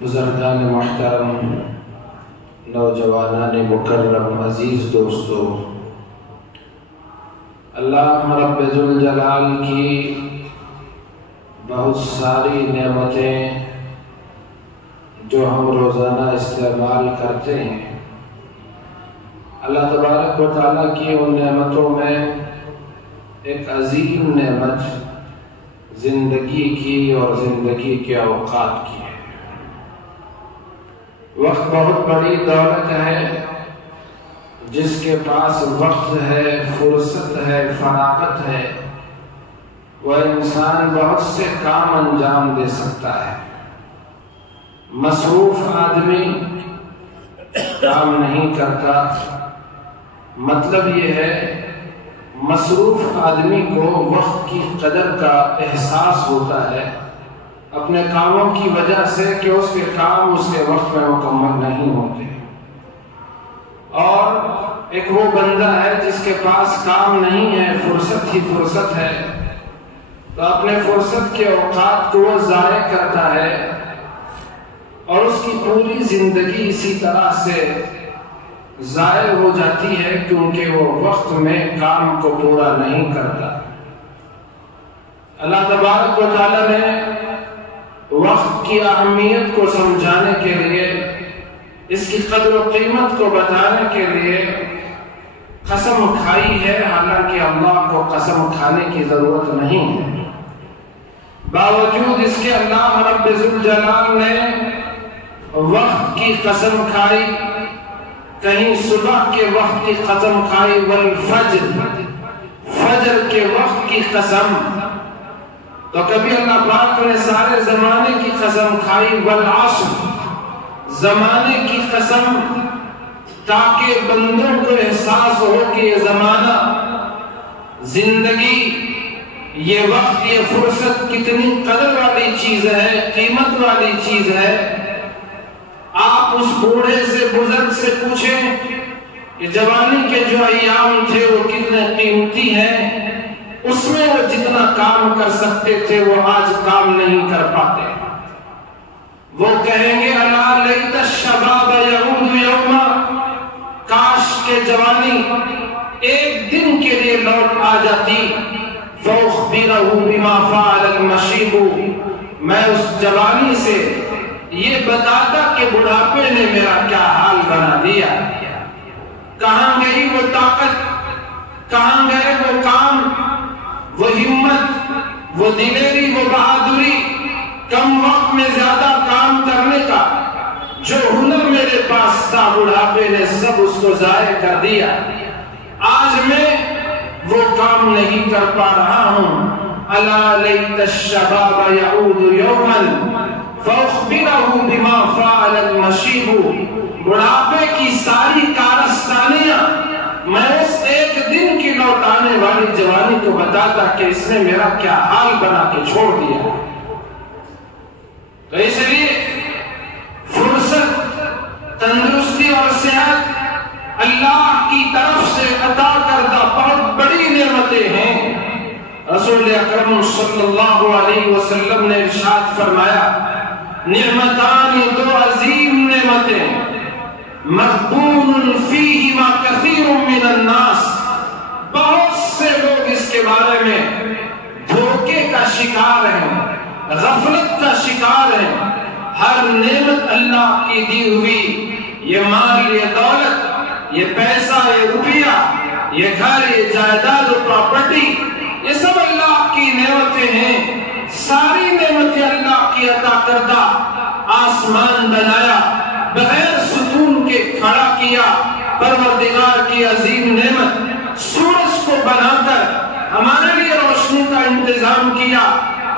بزرگان محترم، نوجوانان مکرم، عزیز دوستو، اللہ رب ذوالجلال کی بہت ساری نعمتیں جو ہم روزانہ استعمال کرتے ہیں، اللہ تبارک و تعالیٰ کی ان نعمتوں میں ایک عظیم نعمت زندگی کی اور زندگی کے اوقات کی ہے۔ وقت بہت بڑی دولت ہے، جس کے پاس وقت ہے، فرصت ہے، فراغت ہے، وہ انسان بہت سے کام انجام دے سکتا ہے۔ مصروف آدمی کام نہیں کرتا، مطلب یہ ہے مصروف آدمی کو وقت کی قدر کا احساس ہوتا ہے اپنے کاموں کی وجہ سے کہ اس کے کام اس کے وقت میں مکمل نہیں ہوتے، اور ایک وہ بندہ ہے جس کے پاس کام نہیں ہے، فرصت ہی فرصت ہے، تو اپنے فرصت کے اوقات کو وہ ضائع کرتا ہے اور اس کی پوری زندگی اسی طرح سے ضائع ہو جاتی ہے کیونکہ وہ وقت میں کام کو پورا نہیں کرتا۔ اللہ تبارک و تعالیٰ نے وقت کی اہمیت کو سمجھانے کے لیے، اس کی قدر و قیمت کو بتانے کے لیے قسم کھائی ہے، حالانکہ اللہ کو قسم کھانے کی ضرورت نہیں ہے۔ باوجود اس کے اللہ رب ذوالجلال نے وقت کی قسم کھائی، کہیں صبح کے وقت کی قسم کھائی، والفجر، فجر کے وقت کی قسم، تو کبھی اللہ پاک نے سارے زمانے کی قسم کھائی، والعصر، زمانے کی قسم، تاکہ بندوں کو احساس ہو کہ یہ زمانہ، زندگی، یہ وقت، یہ فرصت کتنی قدر والی چیز ہے، قیمت والی چیز ہے۔ آپ اس بوڑھے سے، بزرگ سے پوچھیں کہ جوانی کے جو ایام تھے وہ کتنے قیمتی ہیں، اس میں وہ جتنا کام کر سکتے تھے وہ آج کام نہیں کر پاتے۔ وہ کہیں گے الا لیت الشباب یعود یوما، کاش کے جوانی ایک دن کے لیے لوٹ آ جاتی، فاخبرہ بما فعل المشیب، میں اس جوانی سے یہ بتاتا کہ بڑھاپے نے میرا کیا حال بنا دیا۔ کہاں گئی وہ طاقت، کہاں گئے وہ کام، وہ ہمت، وہ دلیری، وہ بہادری، کم وقت میں زیادہ کام کرنے کا جو ہنر میرے پاس تھا، بڑھاپے نے سب اس کو ضائع کر دیا۔ آج میں وہ کام نہیں کر پا رہا ہوں۔ الا لیت الشباب یعود یوما فاخبرہ بما فعل المشیب، بڑھاپے کی ساری کارستانیاں میں اس ایک دن کی لوٹانے والی جوانی کو بتاتا کہ اس نے میرا کیا حال بنا کے چھوڑ دیا۔ تو اس لیے فرصت، تندرستی اور صحت اللہ کی طرف سے عطا کردہ بہت بڑی نعمتیں ہیں۔ رسول اکرم صلی اللہ علیہ وسلم نے ارشاد فرمایا، نعمتان، دو عظیم نعمتیں، مغبون فیہما کثیر من الناس، بہت سے لوگ اس کے بارے میں دھوکے کا شکار ہیں، غفلت کا شکار ہیں۔ ہر نعمت اللہ کی دی ہوئی، یہ مال، یہ دولت، یہ پیسہ، یہ روپیہ، یہ گھر، یہ جائیداد و پراپرٹی، یہ سب اللہ کی نعمتیں ہیں۔ ساری نعمتیں اللہ کی عطا کردہ، آسمان بنایا، بغیر ستون کے کھڑا کیا، پروردگار کی عظیم نعمت، سورج کو بنا کر ہمارے لیے روشنی کا انتظام کیا،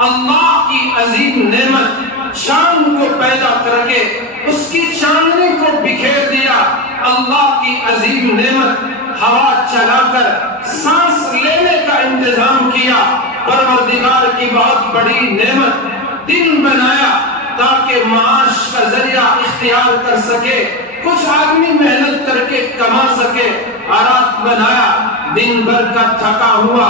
اللہ کی عظیم نعمت، چاند کو پیدا کر کے اس کی چاندنی کو بکھیر دیا، اللہ کی عظیم نعمت، ہوا چلا کر سانس لینے کا انتظام کیا، پروردگار کی بہت بڑی نعمت، دن بنایا تاکہ معاش کا ذریعہ اختیار کر سکے، کچھ آدمی محنت کر کے کما سکے، رات بنایا، دن بھر کا تھکا ہوا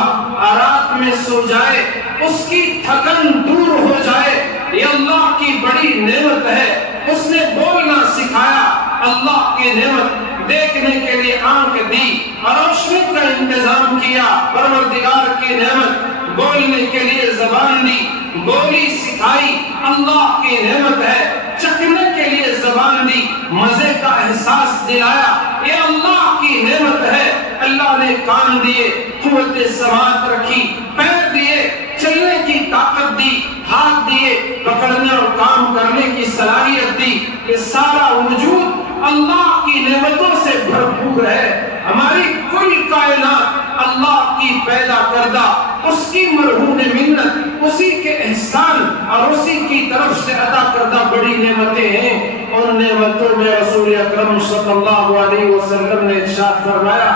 رات میں سو جائے، اس کی تھکن دور ہو جائے، یہ اللہ کی بڑی نعمت ہے۔ اس نے بولنا سکھایا، اللہ کی نعمت دیکھنے کے لیے آنکھ دی اور روشنی کا انتظام کیا، پروردگار کی نعمت بولنے کے لیے زبان دی، بولی سکھائی، اللہ کی نعمت ہے، چکھنے کے لیے زبان دی، مزے کا احساس دلایا، یہ اللہ کی نعمت ہے۔ اللہ نے کان دیے، قوت سماعت رکھی، پیر دیے، چلنے کی طاقت دی، ہاتھ دیے، پکڑنے اور کام کرنے کی صلاحیت دی، یہ سارا وجود اللہ کی نعمتوں سے بھرپور ہے۔ ہماری کل کائنات اللہ کی پیدا کردہ، اس کی مرہون منت، اسی کے احسان اور اسی کی طرف سے عطا کردہ بڑی نعمتیں ہیں۔ ان نعمتوں میں رسول اکرم صلی اللہ علیہ وسلم نے ارشاد فرمایا،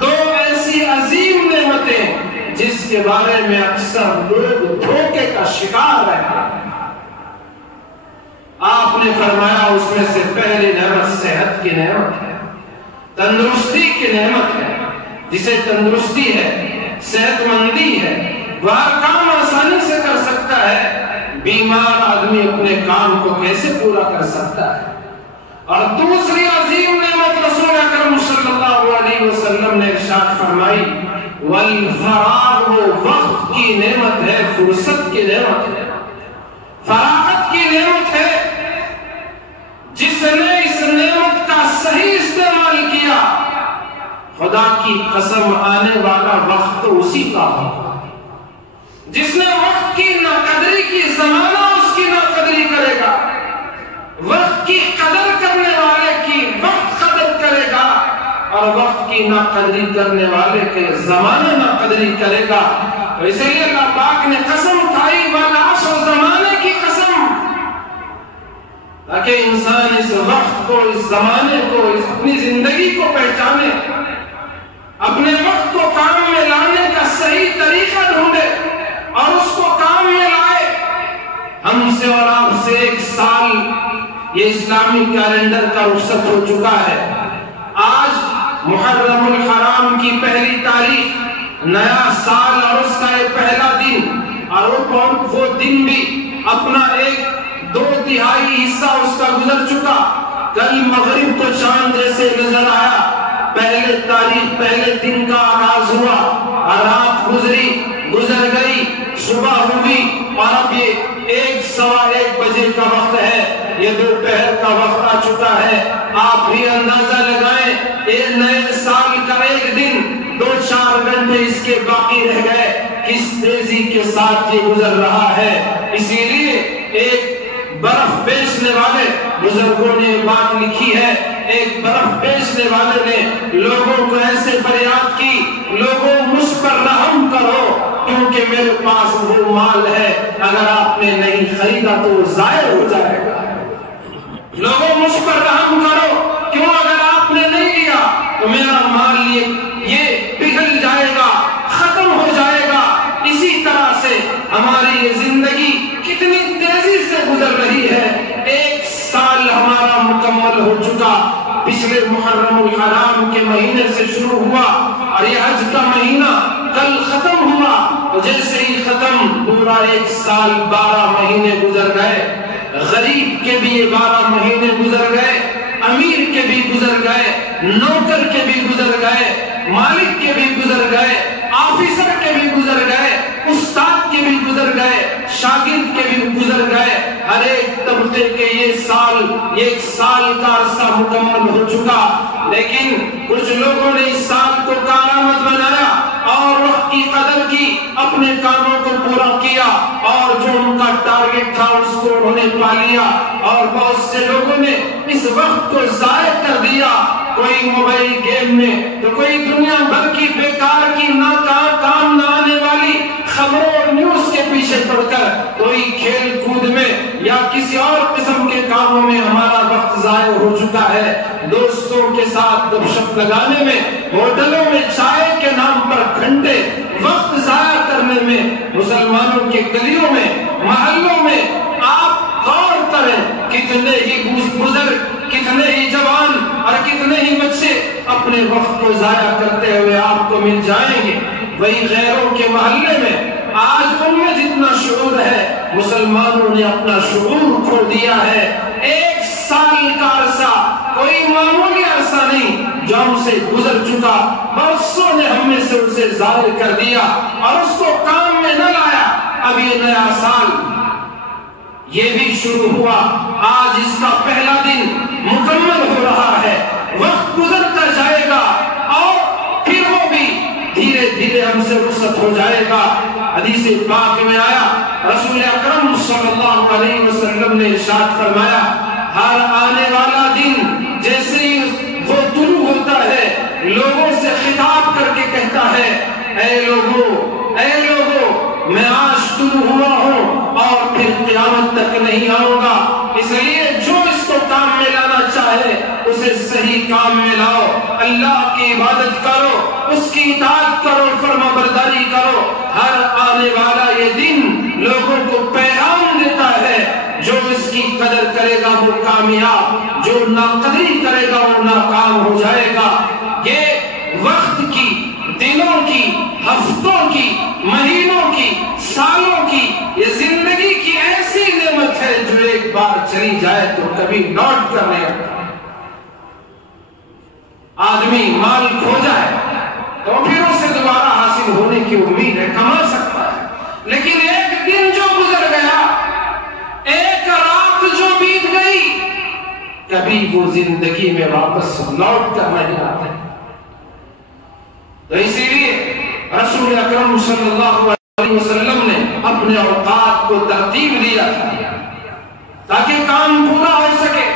دو ایسی عظیم نعمتیں جس کے بارے میں اکثر لوگ دھوکے کا شکار رہتے ہیں۔ آپ نے فرمایا اس میں سے پہلی نعمت صحت کی نعمت ہے، تندرستی کی نعمت ہے۔ جسے تندرستی ہے، صحت مندی ہے، وہ ہر کام آسانی سے کر سکتا ہے۔ بیمار آدمی اپنے کام کو کیسے پورا کر سکتا ہے؟ اور دوسری عظیم نعمت رسول اکرم صلی اللہ علیہ وسلم نے ارشاد فرمائی، والفراغ، وقت کی نعمت ہے، فرصت کی نعمت ہے، فراغت کی نعمت ہے۔ جس نے اس نعمت کا صحیح استعمال کیا، خدا کی قسم آنے والا وقت تو اسی کا ہوگا۔ جس نے وقت کی ناقدری کی، زمانہ اس کی ناقدری کرے گا، وقت کی قدر کرنے والے کی وقت قدر کرے گا، اور وقت کی ناقدری کرنے والے کے زمانہ ناقدری کرے گا۔ تو اس لیے اللہ پاک نے قسم کھائی، والعصر، و زمانے کی قسم، تاکہ انسان اس وقت کو، اس زمانے کو، اپنی زندگی کو پہچانے، اپنے وقت کو کام میں لانے کا صحیح طریقہ ڈھونڈے اور اس کو کام میں لائے۔ ہم سے اور آپ سے 1 سال یہ اسلامی کیلنڈر کا رخصت ہو چکا ہے۔ آج محرم الحرام کی پہلی تاریخ، نیا سال اور اس کا یہ پہلا دن، اور وہ دن بھی اپنا 1/2 حصہ اس کا گزر چکا۔ کل مغرب تو چاند جیسے نظر آیا، پہلے تاریخ، پہلے دن کا آغاز ہوا، اور رات گزر گئی، صبح ہوئی، اور اب یہ 1:15 بجے کا وقت ہے، یہ دوپہر کا وقت آ چکا ہے۔ آپ بھی اندازہ لگائیں، ایک نئے سال کا 1 دن، 2-4 گھنٹے اس کے باقی رہ گئے، کس تیزی کے ساتھ یہ گزر رہا ہے۔ اسی لیے ایک برف بیچنے والے بزرگوں نے بات لکھی ہے، ایک برف بیچنے والے نے لوگوں کو ایسے فریاد کی، لوگوں مجھ پر رحم کرو، کیونکہ میرے پاس وہ مال ہے، اگر آپ نے نہیں خریدا تو وہ ضائع ہو جائے گا۔ لوگوں مجھ پر رحم کرو، کیوں؟ اگر آپ نے نہیں لیا تو میرا مال یہ پگھل جائے گا، ختم ہو جائے گا۔ اسی طرح سے ہماری یہ زندگی کتنی تیزی سے گزر رہی ہے۔ 1 سال ہمارا مکمل ہو چکا، پچھلے محرم الحرام کے مہینے سے شروع ہوا، اور یہ حج کا مہینہ کل ختم ہوا، اور جیسے ہی ختم، پورا 1 سال 12 مہینے گزر گئے۔ غریب کے بھی یہ 12 مہینے گزر گئے، امیر کے بھی گزر گئے، نوکر کے بھی گزر گئے، مالک کے بھی گزر گئے، آفیسر کے بھی گزر گئے، استاد کے بھی گزر گئے، شاگرد کے بھی گزر گئے۔ ہر ایک طبقے کے یہ 1 سال کا عرصہ مکمل ہو چکا، لیکن کچھ لوگوں نے اس سال کو کارآمد بنایا اور وقت کی قدر کی، اپنے کاموں کو پورا کیا، اور جو ان کا ٹارگٹ تھا اس کو انہوں نے پا لیا، اور بہت سے لوگوں نے اس وقت کو ضائع کر دیا، کوئی موبائل گیم میں، تو کوئی دنیا بھر کی بیکار کی کام نہ آنے والی خبروں اور نیوز کے پیچھے پڑ کر، کوئی کھیل کود میں یا کسی اور قسم کے کاموں میں ہمارا وقت ضائع ہو چکا ہے۔ دوستوں کے ساتھ گپ شپ لگانے میں، ہوٹلوں میں چائے کے نام پر گھنٹے وقت ضائع کرنے میں، مسلمانوں کے گلیوں میں، محلوں میں آپ غور کریں، کتنے ہی بزرگ، کتنے ہی جوان اور کتنے ہی بچے اپنے وقت کو ضائع کرتے ہوئے آپ کو مل جائیں گے۔ وہی غیروں کے محلے میں آج ان میں جتنا شعور ہے، مسلمانوں نے اپنا شعور کھو دیا ہے۔ 1 سال کا عرصہ کوئی معمولی عرصہ نہیں جو ہم سے گزر چکا، برسوں نے ہم میں سے اسے ظاہر کر دیا اور اس کو کام میں نہ لایا۔ اب یہ نیا سال یہ بھی شروع ہوا، آج اس کا پہلا دن مکمل ہو رہا ہے، وقت گزرتا جائے گا اور پھر وہ بھی دھیرے دھیرے ہم سے رخصت ہو جائے گا۔ حدیث پاک میں آیا، رسول اکرم صلی اللہ علیہ وسلم نے ارشاد فرمایا، ہر آنے والا دن جیسے ہی وہ طلوع ہوتا ہے لوگوں سے خطاب کر کے کہتا ہے، اے لوگوں میں آج طلوع ہوا ہوں اور پھر قیامت تک نہیں آؤں گا، اس لیے جو اس کو کام میں لانا چاہے اسے صحیح کام میں لاؤ، اللہ کی عبادت کرو، اس کی اطاعت کرو، فرما برداری کرو۔ ہر آنے والا یہ دن لوگوں کو پیغام دیتا ہے، جو اس کی قدر کرے گا وہ کامیاب، جو ناقدری کرے گا وہ ناکام ہو جائے گا۔ یہ وقت کی، دنوں کی، ہفتوں کی، مہینوں کی، سالوں کی، یہ زندگی کی ایسی نعمت ہے جو ایک بار چلی جائے تو کبھی لوٹ کر نہیں آتا۔ آدمی مال کھو جائے تو پھر اسے دوبارہ حاصل ہونے کی امید ہے، کما سکتا ہے، لیکن ایک دن جو گزر گیا، ایک رات جو بیت گئی، کبھی وہ زندگی میں واپس لوٹ کر نہیں آتے۔ تو اسی لیے رسول اکرم صلی اللہ علیہ وسلم نے اپنے اوقات کو ترتیب دیا تاکہ کام پورا ہو سکے۔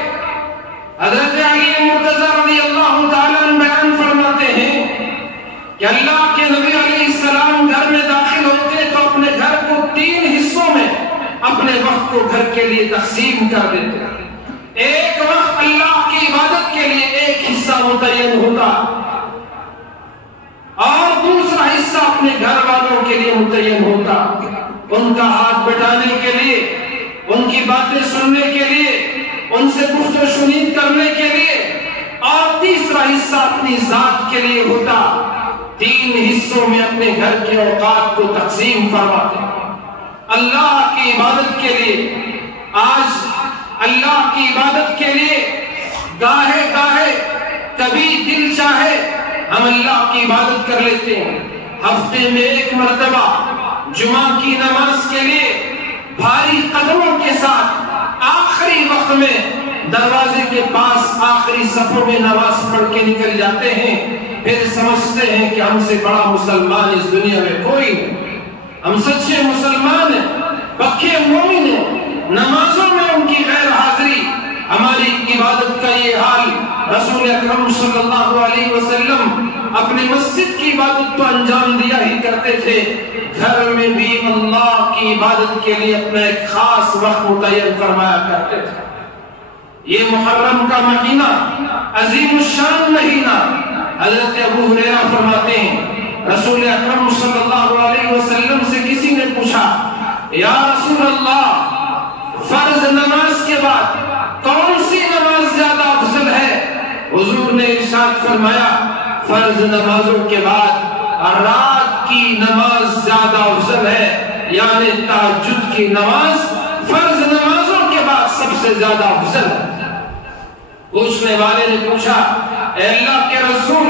حضرت علی مرتضی رضی اللہ تعالیٰ عنہ بیان فرماتے ہیں کہ اللہ کے نبی علیہ السلام گھر میں داخل ہوتے تو اپنے گھر کو 3 حصوں میں اپنے وقت کو گھر کے لیے تقسیم کر دیتے۔ ایک وقت اللہ کی عبادت کے لیے ایک حصہ متعین ہوتا اور دوسرا حصہ اپنے گھر والوں کے لیے متعین ہوتا، ان کا ہاتھ بٹانے کے لیے، ان کی باتیں سننے کے لیے، ان سے گفت و شنید کرنے کے لیے، اور تیسرا حصہ اپنی ذات کے لیے ہوتا۔ 3 حصوں میں اپنے گھر کے اوقات کو تقسیم فرماتے اللہ کی عبادت کے لیے۔ آج اللہ کی عبادت کے لیے گاہے گاہے کبھی دل چاہے ہم اللہ کی عبادت کر لیتے ہیں، ہفتے میں 1 مرتبہ جمعہ کی نماز کے لیے بھاری قدموں کے ساتھ آخری وقت میں دروازے کے پاس آخری صفوں میں نماز پڑھ کے نکل جاتے ہیں، پھر سمجھتے ہیں کہ ہم سے بڑا مسلمان اس دنیا میں کوئی نہیں، ہم سچے مسلمان ہیں، پکے مومن ہیں۔ نمازوں میں ان کی غیر حاضری، ہماری عبادت کا یہ حال۔ رسول اکرم صلی اللہ علیہ وسلم اپنے مسجد کی عبادت تو انجام دیا ہی کرتے تھے، گھر میں بھی اللہ کی عبادت کے لیے اپنا ایک خاص وقت متعین فرمایا کرتے تھے۔ یہ محرم کا مہینہ عظیم الشان مہینہ، حضرت ابو ہریرہ فرماتے ہیں رسول اکرم صلی اللہ علیہ وسلم سے کسی نے پوچھا، یا رسول اللہ، فرض نماز کے بعد کون سی نماز زیادہ افضل ہے؟ حضور نے ارشاد فرمایا، فرض نمازوں کے بعد رات کی نماز زیادہ افضل ہے، یعنی تہجد کی نماز فرض نمازوں کے بعد سب سے زیادہ افضل ہے۔ پوچھنے والے نے پوچھا، اے اللہ کے رسول،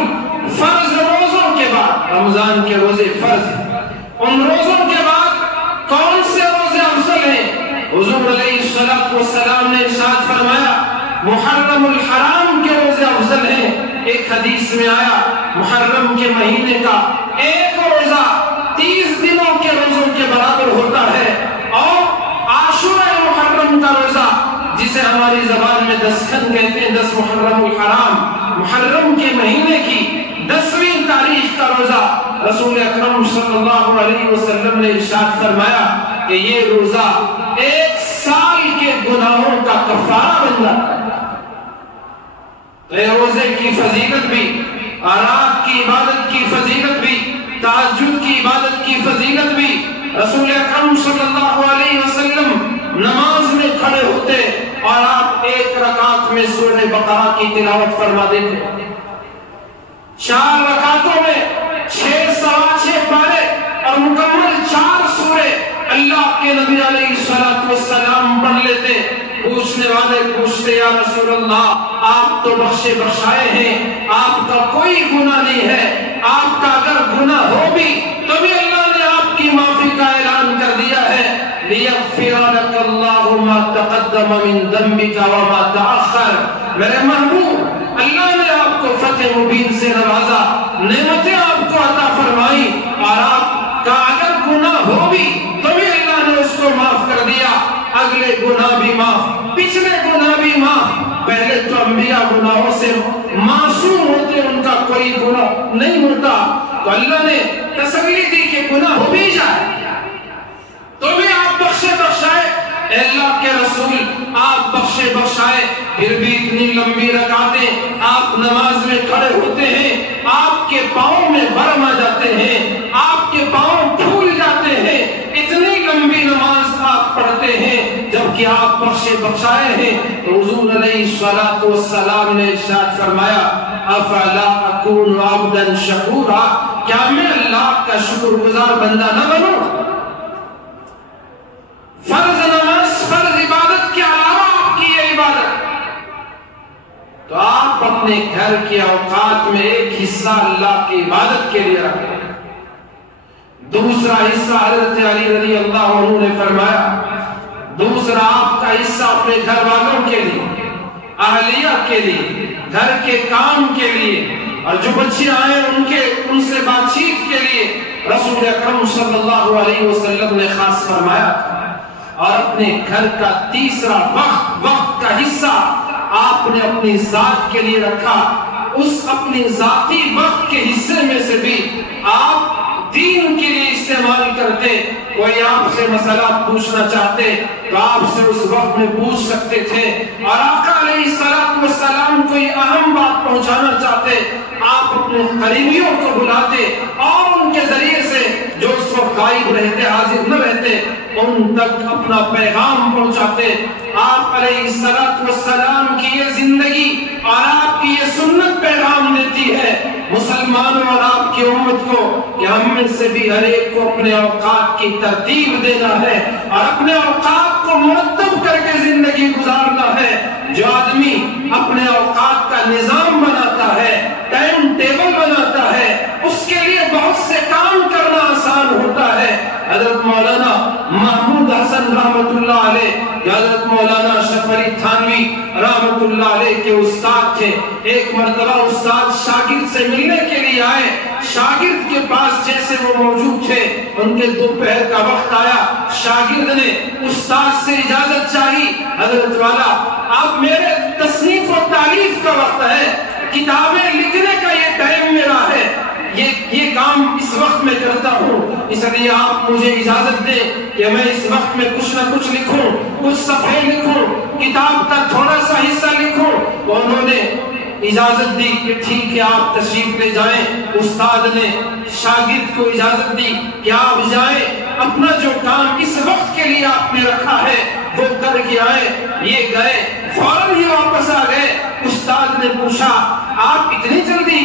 فرض روزوں کے بعد، رمضان کے روزے فرض ہیں، ان روزوں کے بعد کون سے روزے افضل ہیں؟ حضور علیہ السلام نے ارشاد فرمایا، محرم الحرام کے روزے افضل ہیں۔ ایک حدیث میں آیا، محرم کے مہینے کا ایک روزہ 30 دنوں کے روزوں کے برابر ہوتا ہے، اور عاشورہ محرم کا روزہ جسے ہماری زبان میں 10 کھن کہتے ہیں، 10 محرم الحرام، محرم کے مہینے کی 10ویں تاریخ کا روزہ، رسول اکرم صلی اللہ علیہ وسلم نے ارشاد فرمایا کہ یہ روزہ 1 سال کے گناہوں کا کفارہ بن جاتا ہے۔ روزے کی فضیلت بھی، رات کی عبادت کی فضیلت بھی، تہجد کی عبادت کی فضیلت بھی، رسول اکرم صلی اللہ علیہ وسلم نماز میں کھڑے ہوتے اور آپ 1 رکعت میں سورہ بقرہ کی تلاوت فرما دیتے، 4 رکعتوں میں 6 سوا 6 پارے اور مکمل 4 سورے اللہ کے نبی علیہ السلام پڑھ لیتے۔ پوچھنے والے پوچھتے یا رسول اللہ آپ تو بخشے بخشائے ہیں، آپ کا کوئی گناہ نہیں ہے، آپ کا اگر گناہ ہو بھی تو بھی اللہ نے آپ کی معافی کا اعلان کر دیا ہے، لیغفر لک اللہ ما تقدم من ذنبک وما تأخر۔ میرے محبوب اللہ نے آپ کو فتح مبین سے نوازا، نعمتیں آپ کو عطا فرمائی، اور آپ کا اگر گناہ ہو بھی تو بھی اللہ نے اس کو معاف کر دیا، اگلے گناہ بھی معاف، پچھلے گناہ بھی معاف۔ پہلے تو انبیاء گناہوں سے معصوم ہوتے، ان کا کوئی گناہ نہیں ہوتا، تو اللہ نے تسلی دی کہ گناہ ہو بھی جائے تو بھی آپ بخشے بخشائے۔ اے اللہ کے رسول آپ بخشے بخشائے، پھر بھی اتنی لمبی رکعتیں آپ نماز میں کھڑے ہوتے ہیں، آپ کے پاؤں میں ورم آ جاتے ہیں، آپ کے پاؤں پھول جاتے ہیں، اتنی لمبی نماز آپ پڑھتے ہیں جبکہ آپ بخشے بخشائے ہیں۔ تو حضور علیہ الصلوۃ والسلام نے ارشاد فرمایا افلا اکون عبدا شکورا، کیا میں اللہ کا شکر گزار بندہ نہ بنوں؟ فرض نماز، فرض عبادت کے علاوہ آپ کی یہ عبادت، تو آپ اپنے گھر کے اوقات میں ایک حصہ اللہ کی عبادت کے لیے رکھیں، دوسرا حصہ حضرت علی رضی اللہ عنہ نے فرمایا، دوسرا آپ کا حصہ اپنے گھر والوں کے لیے، اہلیہ کے لیے، گھر کے کام کے لیے، اور جو بچے آئے ان سے بات چیت کے لیے رسول اکرم صلی اللہ علیہ وسلم نے خاص فرمایا۔ اور اپنے گھر کا تیسرا وقت کا حصہ آپ نے اپنی ذات کے لیے رکھا، اس اپنی ذاتی وقت کے حصے میں سے بھی آپ دین کے لیے استعمال کرتے۔ کوئی آپ سے مسئلہ پوچھنا چاہتے تو آپ سے اس وقت میں پوچھ سکتے تھے، اور آقا علیہ الصلوۃ والسلام کوئی اہم بات پہنچانا چاہتے آپ اپنے قریبیوں کو بلاتے اور ان کے ذریعے سے جو اس وقت غائب رہتے، حاضر نہ رہتے، ان تک اپنا پیغام پہنچاتے۔ آپ علیہ الصلوۃ والسلام کی یہ زندگی اور آپ کی یہ سنت پیغام دیتی ہے مسلمانوں اور آپ کی امت کو کہ ہم میں سے بھی ہر ایک کو اپنے اوقات کی ترتیب دینا ہے اور اپنے اوقات کو مرتب کر کے زندگی گزارنا ہے۔ جو آدمی اپنے اوقات کا نظام بناتا ہے، ٹائم ٹیبل بناتا ہے، اس کے لیے بہت سے کام کرنا آسان ہوتا ہے۔ حضرت مولانا محمود حسن رحمت اللہ علیہ، حضرت مولانا اشرف علی تھانوی رحمت اللہ علیہ کے استاد تھے۔ ایک مرتبہ استاد شاگرد سے ملنے کے لیے آئے، شاگرد کے پاس جیسے وہ موجود تھے، ان کے دوپہر کا وقت آیا، شاگرد نے استاد سے اجازت چاہی، حضرت والا اب میرے تصنیف و تعلیف کا وقت ہے، کتابیں لکھنے کا یہ ٹائم میرا ہے، یہ کام اس وقت میں کرتا ہوں، اس لیے آپ مجھے اجازت دیں کہ میں اس وقت میں کچھ نہ کچھ لکھوں، کچھ صفحے لکھوں، کتاب کا تھوڑا سا حصہ لکھوں۔ تو انہوں نے اجازت دی کہ ٹھیک ہے آپ تشریف لے جائیں۔ استاد نے شاگرد کو اجازت دی کہ آپ جائیں، اپنا جو کام اس وقت کے لیے آپ نے رکھا ہے وہ کر کے آئے۔ یہ گئے، فوراً ہی واپس آ گئے۔ استاد نے پوچھا آپ اتنی جلدی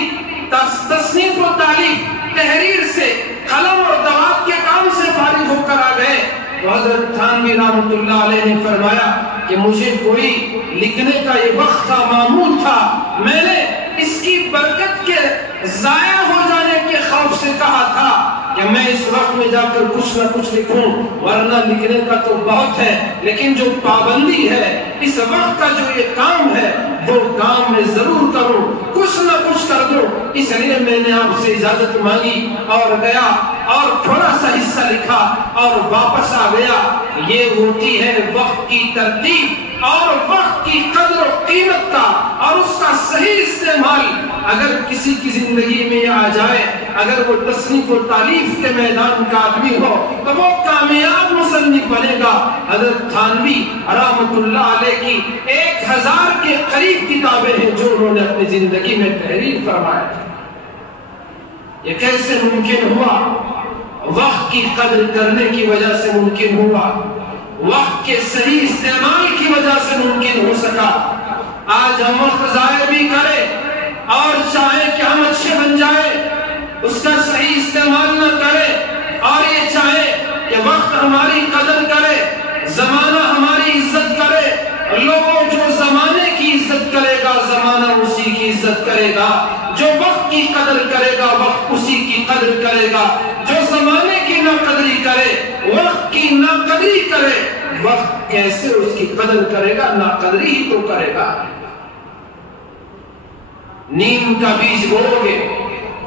تصنیف و تعلیف، تحریر سے، قلم اور دوات کے کام سے فارغ ہو کر آ گئے؟ تو حضرت تھانوی رحمت اللہ علیہ نے فرمایا کہ مجھے کوئی لکھنے کا یہ وقت تھا، معمول تھا، میں نے اس کی برکت کے ضائع ہو جانے کے خوف سے کہا تھا کہ میں اس وقت میں جا کر کچھ نہ کچھ لکھوں، ورنہ لکھنے کا تو بہت ہے، لیکن جو پابندی ہے اس وقت کا جو یہ کام ہے وہ کام میں ضرور کروں، کچھ نہ کچھ کر دوں۔ اس لیے میں نے آپ سے اجازت مانگی اور گیا اور تھوڑا سا حصہ لکھا اور واپس آ گیا۔ یہ ہوتی ہے وقت کی ترتیب اور وقت کی قدر و قیمت کا اور اس کا صحیح استعمال۔ اگر کسی کی زندگی میں یہ آ جائے، اگر وہ تصنیف و تالیف کے میدان کا آدمی ہو تو وہ کامیاب مصنف بنے گا۔ حضرت تھانوی رحمت اللہ علیہ کی 1000 کے قریب کتابیں ہیں جو انہوں نے اپنی زندگی میں تحریر فرمایا۔ یہ کیسے ممکن ہوا؟ وقت کی قدر کرنے کی وجہ سے ممکن ہوا، وقت کے صحیح استعمال کی وجہ سے ممکن ہو سکا۔ آج ہم وقت ضائع بھی کریں اور چاہیں کہ ہم اچھے بن جائیں، اس کا صحیح استعمال نہ کریں، اور یہ چاہیں کہ وقت ہماری قدر کرے، زمانہ ہماری عزت کرے، لوگوں جو زمانے کی عزت کرے گا زمانہ اسی کی عزت کرے گا، جو وقت کی قدر کرے گا وقت اسی کی قدر کرے گا، جو زمانے کی نہ قدری کرے وقت کی نہ قدری کرے، وقت کیسے اس کی قدر کرے گا؟ نہ قدری ہی تو کرے گا۔ نیم کا بیج بوؤ گے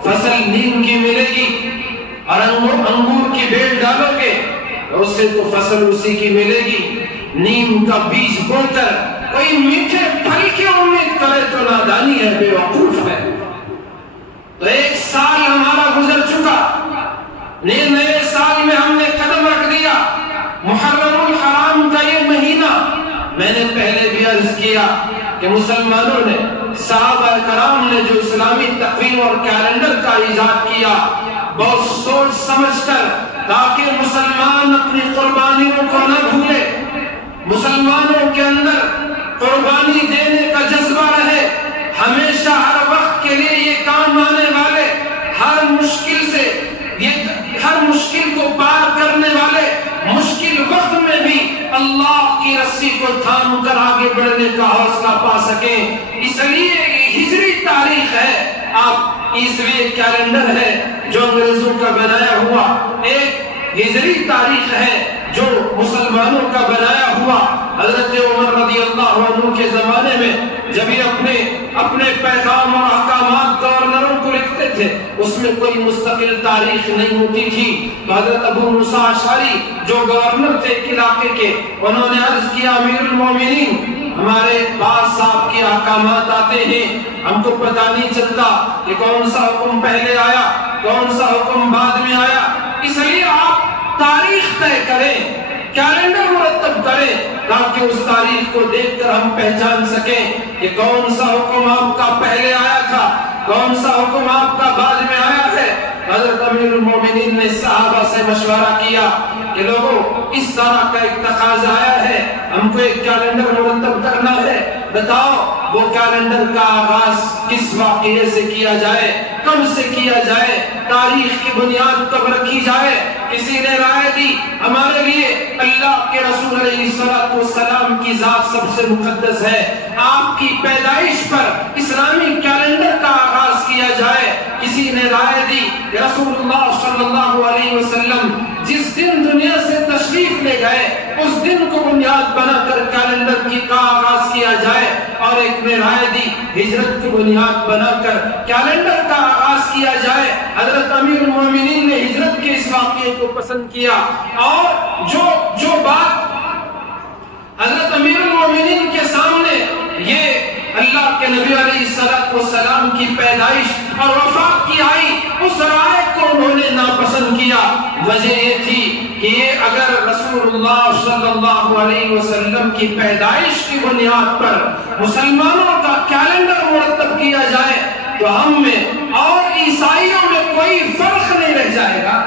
فصل نیم کی ملے گی، اور انگور کی بیل ڈالو گے اس سے تو فصل اسی کی ملے گی۔ نیم کا بیج بو کر کوئی میٹھے پھل کی امید کرے تو نادانی ہے، بے وقوف ہے۔ تو ایک سال ہمارا گزر چکا، نئے سال میں ہم نے قدم رکھ دیا۔ محرم الحرام کا یہ مہینہ، میں نے پہلے بھی عرض کیا کہ مسلمانوں نے، صحابہ کرام نے جو اسلامی تقویم اور کیلنڈر کا ایجاد کیا، بہت سوچ سمجھ کر، تاکہ مسلمان اپنی قربانیوں کو نہ بھولے، مسلمانوں کے اندر قربانی دینے کا جذبہ رہے، ہمیشہ ہر وقت کے لیے یہ کام آنے والے، ہر مشکل کو پار کرنے والے، مشکل وقت میں بھی اللہ کی رسی کو تھام کر آگے بڑھنے کا حوصلہ پا سکیں۔ اس لیے ہجری تاریخ ہے، آپ عیسوی کیلنڈر ہے جو انگریزوں کا بنایا ہوا، ایک ہجری تاریخ ہے جو مسلمانوں کا بنایا ہوا۔ حضرت عمر رضی اللہ عنہ کے زمانے میں جب یہ اپنے پیغام اور احکامات گورنروں کو لکھتے تھے، اس میں کوئی مستقل تاریخ نہیں ہوتی تھی، تو حضرت ابو موسیٰ اشعری جو گورنر تھے ایک علاقے کے، انہوں نے عرض کیا امیر المومنین، ہمارے پاس آپ کے احکامات آتے ہیں، ہم کو پتہ نہیں چلتا کہ کون سا حکم پہلے آیا کون سا حکم بعد میں آیا، اس لیے آپ تاریخ طے کریں، کیلنڈر مرتب کریں، تاکہ اس تاریخ کو دیکھ کر ہم پہچان سکیں کہ کون سا حکم آپ کا پہلے آیا تھا کون سا حکم آپ کا بعد میں آیا ہے۔ حضرت امیر المومنین نے صحابہ سے مشورہ کیا کہ لوگوں، اس طرح کا ایک تقاضا آیا ہے، ہم کو ایک کیلنڈر مرتب کرنا ہے، بتاؤ وہ کیلنڈر کا آغاز کس واقعے سے کیا جائے، کب سے کیا جائے، تاریخ کی بنیاد کب رکھی جائے۔ کسی نے رائے دی ہمارے لیے اللہ کے رسول علیہ السلام کی ذات سب سے مقدس ہے، آپ کی پیدائش پر اسلامی کیلنڈر کا آغاز کیا جائے۔ کسی نے رائے دی کہ رسول اللہ صلی اللہ علیہ وسلم جس دن دنیا سے تشریف لے گئے اس دن کو بنیاد بنا کر کیلنڈر کا آغاز کیا جائے، اور ایک نے رائے دی ہجرت کی بنیاد بنا کر کیلنڈر کا آغاز کیا جائے۔ حضرت امیر المومنین نے ہجرت کے اس واقعے کو پسند کیا، اور جو بات حضرت امیر المومنین کے سامنے یہ اللہ کے نبی علیہ السلام کی پیدائش اور وفات کی آئی، اس رائے کو انہوں نے ناپسند کیا۔ وجہ یہ تھی کہ یہ اگر رسول اللہ صلی اللہ علیہ وسلم کی پیدائش کی بنیاد پر مسلمانوں کا کیلنڈر مرتب کیا جائے تو ہم میں اور عیسائیوں میں کوئی فرق نہیں رہ جائے گا۔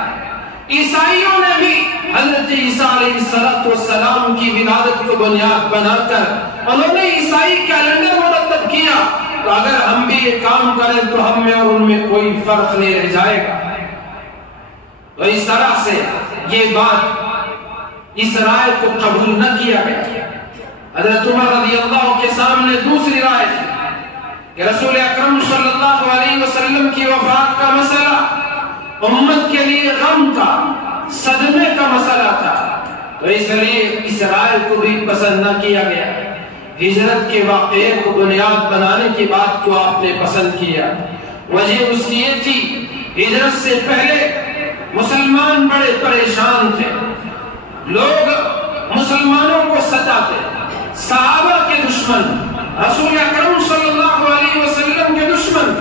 عیسائیوں نے بھی حضرت عیسیٰ علیہ السلام کی ولادت کو بنیاد بنا کر انہوں نے عیسائی کیلنڈر مرتب کیا، تو اگر ہم بھی یہ کام کریں تو ہم میں اور ان میں کوئی فرق نہیں رہ جائے گا۔ تو اس طرح سے یہ بات، اس رائے کو قبول نہ کیا گیا۔ حضرت عمر رضی اللہ کے سامنے دوسری رائے تھی کہ رسول اکرم صلی اللہ علیہ وسلم کی وفات کا مسئلہ امت کے لیے غم کا، صدمے کا مسئلہ تھا، تو اس لیے اس رائے کو بھی پسند نہ کیا گیا۔ ہجرت کے واقعے کو بنیاد بنانے کی بات کو آپ نے پسند کیا۔ وجہ اس کی یہ تھی، ہجرت سے پہلے مسلمان بڑے پریشان تھے، لوگ مسلمانوں کو ستاتے، صحابہ کے دشمن، رسول اکرم صلی اللہ علیہ وسلم کے دشمن،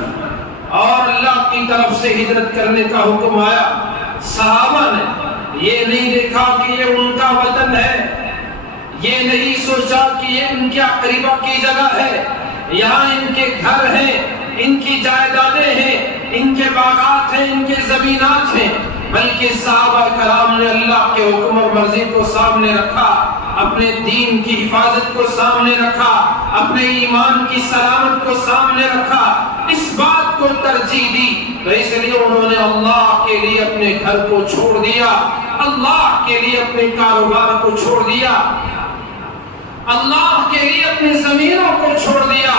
اور اللہ کی طرف سے ہجرت کرنے کا حکم آیا۔ صحابہ نے یہ نہیں دیکھا کہ یہ ان کا وطن ہے، یہ نہیں سوچا کہ یہ ان کے اقربا کی جگہ ہے، یہاں ان کے گھر ہیں، ان کی جائیدادیں ہیں، ان کے باغات ہیں، ان کے زمینات ہیں، بلکہ صحابہ کرام نے اللہ کے حکم اور مرضی کو سامنے رکھا، اپنے دین کی حفاظت کو سامنے رکھا، اپنے ایمان کی سلامت کو سامنے رکھا، اس بات کو ترجیح دی، تو اس لیے انہوں نے اللہ کے لیے اپنے گھر کو چھوڑ دیا، اللہ کے لیے اپنے کاروبار کو چھوڑ دیا۔ اللہ کے لیے اپنی زمینوں کو چھوڑ دیا،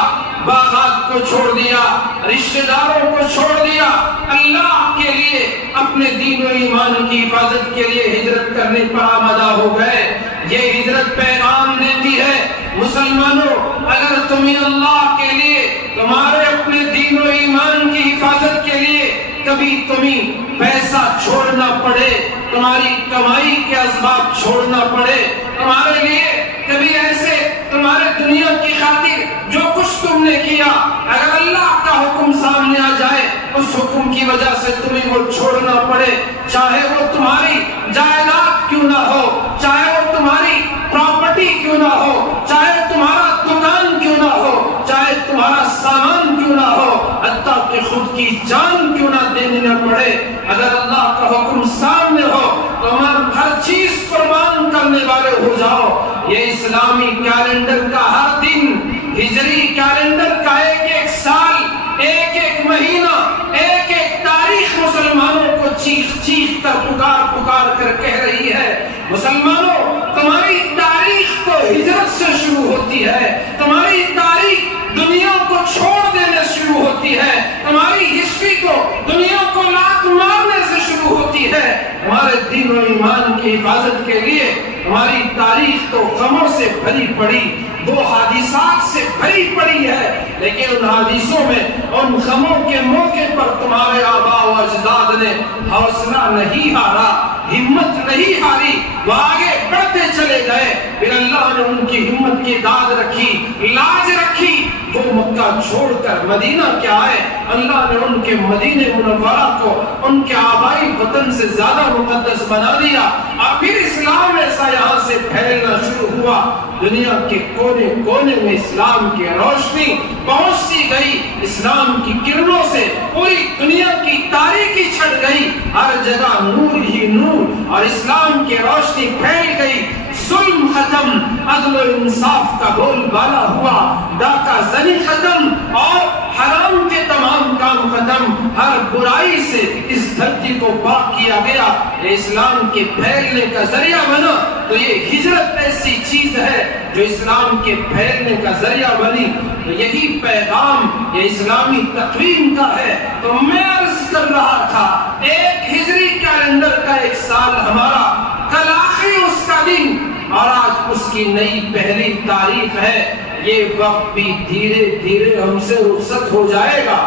باغات کو چھوڑ دیا، رشتہ داروں کو چھوڑ دیا، اللہ کے لیے اپنے دین و ایمان کی حفاظت کے لیے ہجرت کرنے پر آمادہ ہو گئے۔ یہ ہجرت پیغام دیتی ہے مسلمانوں، اگر تمہیں اللہ کے لیے تمہارے اپنے دین و ایمان کی حفاظت کے لیے کبھی تمہیں پیسہ چھوڑنا پڑے، تمہاری کمائی کے اسباب چھوڑنا پڑے، تمہارے لیے کبھی ایسے تمہارے دنیا کی خاطر جو کچھ تم نے کیا، اگر اللہ کا حکم سامنے آ جائے اس حکم کی وجہ سے تمہیں وہ چھوڑنا پڑے، چاہے وہ تمہاری جائیداد کیوں نہ ہو، چاہے وہ تمہاری پراپرٹی کیوں نہ ہو، چاہے تمہارا دکان کیوں نہ ہو، چاہے تمہارا سامان کیوں نہ ہو، حتیٰ کہ خود کی جان کیوں نہ دینے نہ پڑے، اگر اللہ کا حکم سامنے ہو تو ہر چیز قربان کرنے والے ہو جاؤ۔ یہ اسلامی کیلنڈر کا ہر دن، ہجری کیلنڈر کا ایک ایک سال، ایک ایک مہینہ، ایک ایک تاریخ مسلمانوں کو چیخ چیخ کر پکار کر کہہ رہی ہے، مسلمانوں تمہاری تاریخ تو ہجرت سے شروع ہوتی ہے، تمہاری تاریخ دنیا کو چھوڑ دینے سے شروع ہوتی ہے، تمہاری ہسٹری تو دنیا کو لات مارنے سے شروع ہوتی ہے، ہمارے دین و ایمان کی حفاظت کے لیے ہماری تاریخ تو غموں سے بھری پڑی، وہ حادثات سے بھری پڑی ہے، لیکن ان حادثوں میں ان غموں کے موقع پر تمہارے آباء و اجداد نے حوصلہ نہیں ہارا، ہمت نہیں ہاری، وہ آگے بڑھتے چلے گئے، پھر اللہ نے ان کی ہمت کی داد رکھی، لاج رکھی، وہ مکہ چھوڑ کر مدینہ کے آئے، اللہ نے ان کے مدینہ منورہ کو ان کے آبائی وطن سے زیادہ مقدس بنا دیا، اور پھر اسلام ایسا یہاں سے پھیلنا شروع ہوا، دنیا کے کونے کونے میں اسلام کی روشنی پہنچتی گئی، اسلام کی کرنوں سے پوری دنیا کی تاریکی چھٹ گئی، ہر جگہ نور ہی نور اور اسلام کی روشنی پھیل گئی، ظلم ختم، عدل و انصاف کا بول بالا ہوا، ڈاکہ زنی ختم اور حرام کے تمام کام ختم، ہر برائی سے اس دھرتی کو پاک کیا گیا، یہ اسلام کے پھیلنے کا ذریعہ بنا۔ تو یہ ہجرت ایسی چیز ہے جو اسلام کے پھیلنے کا ذریعہ بنی، تو یہی پیغام یہ اسلامی تقویم کا ہے۔ تو میں عرض کر رہا تھا ایک ہجری کیلنڈر کا ایک سال ہمارا، کل آخری اس کا دن اور آج اس کی نئی پہلی تاریخ ہے، یہ وقت بھی دھیرے دھیرے ہم سے رخصت ہو جائے گا،